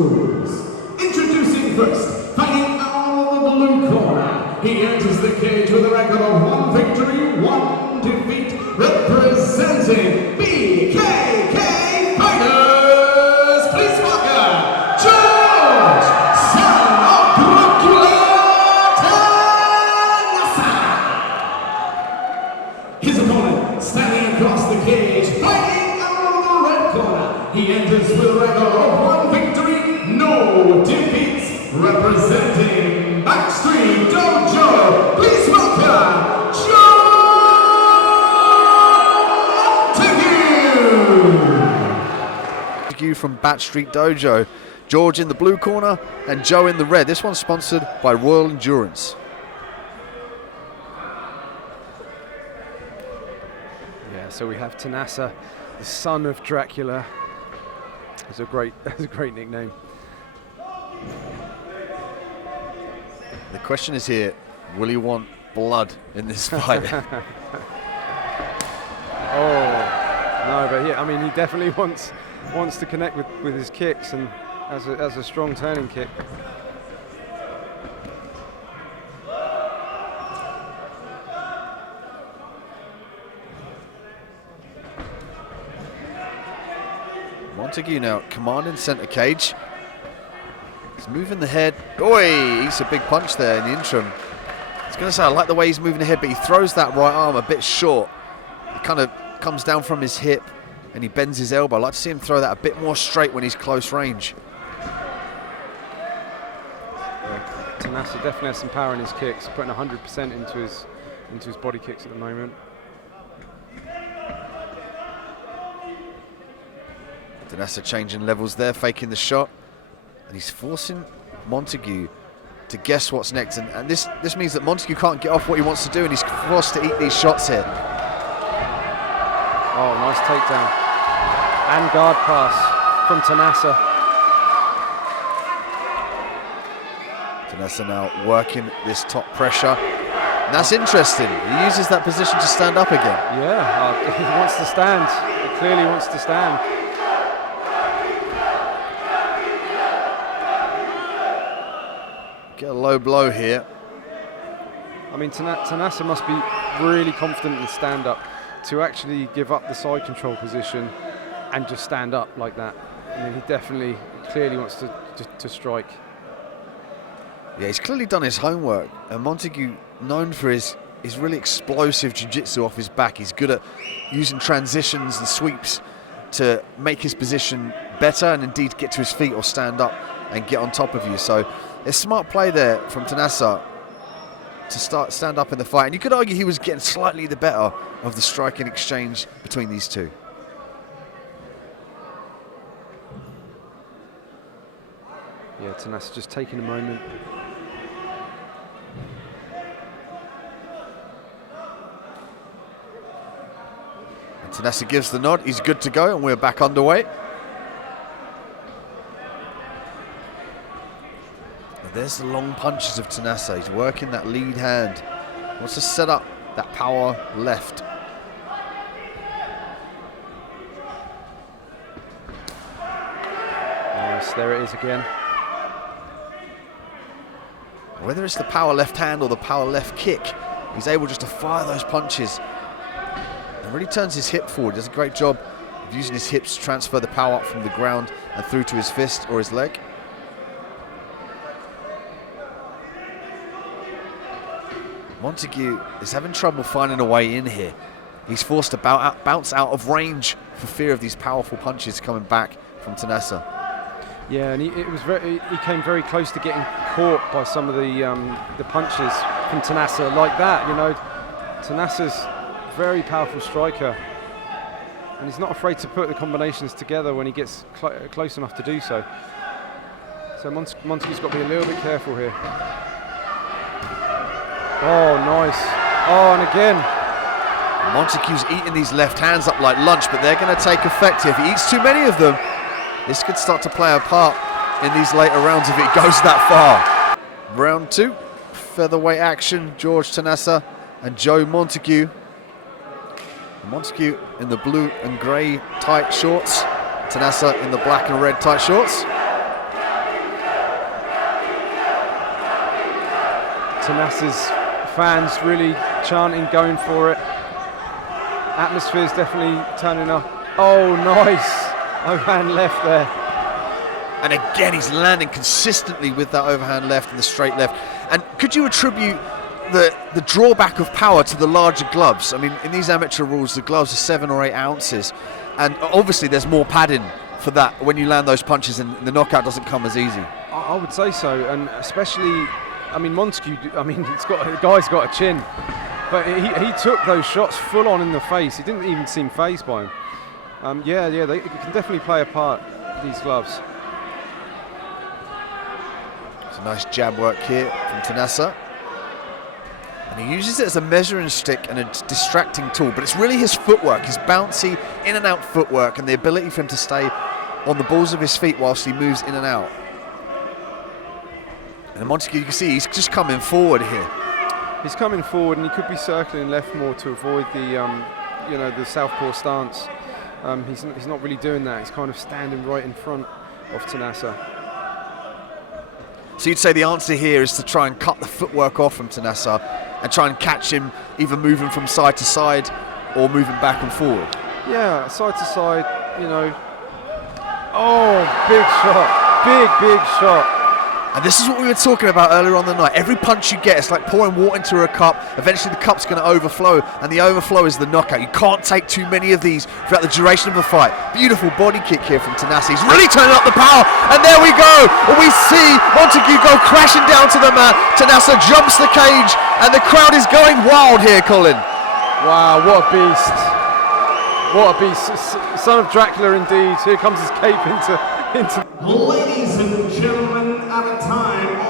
rules. Introducing first, fighting out of the blue corner. He enters the cage with a record of 1 victory, 1 defeat, representing BKK Fighters. Please welcome George, son of Gheorghita Tanasa. His opponent, standing across the cage, fighting out of the red corner. He enters with a record of 1 victory, no defeats, representing Backstreet Dojo. Please welcome Montague from Backstreet Dojo. George in the blue corner and Joe in the red. This one's sponsored by Royal Endurance. Yeah, so we have Tanasa, the son of Dracula. That's a great nickname. The question is here, will he want blood in this fight? Oh, no, but yeah, I mean, he definitely wants to connect with his kicks and as a strong turning kick. Montague now commanding center cage. He's moving the head. Oi, he's a big punch there in the interim. I was going to say, I like the way he's moving the head, but he throws that right arm a bit short. It kind of comes down from his hip and he bends his elbow. I'd like to see him throw that a bit more straight when he's close range. Yeah, Tanasa definitely has some power in his kicks, putting 100% into his body kicks at the moment. Tanasa changing levels there, faking the shot. And he's forcing Montague to guess what's next. And this means that Montague can't get off what he wants to do, and he's forced to eat these shots here. Oh, nice takedown. And guard pass from Tanasa. Tanasa now working this top pressure. And that's interesting. He uses that position to stand up again. Yeah, he wants to stand. He clearly wants to stand. Get a low blow here. I mean, Tanasa must be really confident in stand-up to actually give up the side control position and just stand up like that. I mean, he definitely, clearly wants to strike. Yeah, he's clearly done his homework. And Montague, known for his really explosive jiu-jitsu off his back. He's good at using transitions and sweeps to make his position better and indeed get to his feet or stand up and get on top of you. So a smart play there from Tanasa to stand up in the fight. And you could argue he was getting slightly the better of the striking exchange between these two. Yeah, Tanasa just taking a moment. And Tanasa gives the nod. He's good to go, and we're back underway. There's the long punches of Tanasa. He's working that lead hand. Wants to set up that power left. Nice, there it is again. Whether it's the power left hand or the power left kick, he's able just to fire those punches. And really turns his hip forward. Does a great job of using his hips to transfer the power up from the ground and through to his fist or his leg. Montague is having trouble finding a way in here. He's forced to bounce out of range for fear of these powerful punches coming back from Tanasa. Yeah, and he came very close to getting caught by some of the punches from Tanasa like that. You know, Tanasa's a very powerful striker, and he's not afraid to put the combinations together when he gets close enough to do so. So Montague's got to be a little bit careful here. Oh, nice. Oh, and again. Montague's eating these left hands up like lunch, but they're going to take effect here. If he eats too many of them, this could start to play a part in these later rounds if it goes that far. Round 2, featherweight action. George Tanasa and Joe Montague. Montague in the blue and grey tight shorts. Tanasa in the black and red tight shorts. Tanasa's fans really chanting, going for it. Atmosphere's definitely turning up. Oh, nice overhand left there. And again, he's landing consistently with that overhand left and the straight left. And could you attribute the drawback of power to the larger gloves? I mean, in these amateur rules, the gloves are 7 or 8 ounces. And obviously there's more padding for that when you land those punches, and the knockout doesn't come as easy. I would say so, and especially, I mean, Montague, I mean, the guy's got a chin. But he took those shots full on in the face. He didn't even seem fazed by him. Yeah, they can definitely play a part, these gloves. It's a nice jab work here from Tanasa. And he uses it as a measuring stick and a distracting tool, but it's really his footwork, his bouncy in and out footwork, and the ability for him to stay on the balls of his feet whilst he moves in and out. And Montague, you can see he's just coming forward here. He's coming forward, and he could be circling left more to avoid the, the southpaw stance. He's not really doing that. He's kind of standing right in front of Tanasa. So you'd say the answer here is to try and cut the footwork off from Tanasa and try and catch him either moving from side to side or moving back and forward. Yeah, side to side, Oh, big shot, big shot. And this is what we were talking about earlier on the night. Every punch you get, it's like pouring water into a cup. Eventually the cup's going to overflow, and the overflow is the knockout. You can't take too many of these throughout the duration of the fight. Beautiful body kick here from Tanasa. He's really turning up the power, and there we go. And we see Montague go crashing down to the mat. Tanasa jumps the cage, and the crowd is going wild here, Colin. Wow, what a beast. What a beast. Son of Dracula indeed. Here comes his cape into Ladies and gentlemen, at a time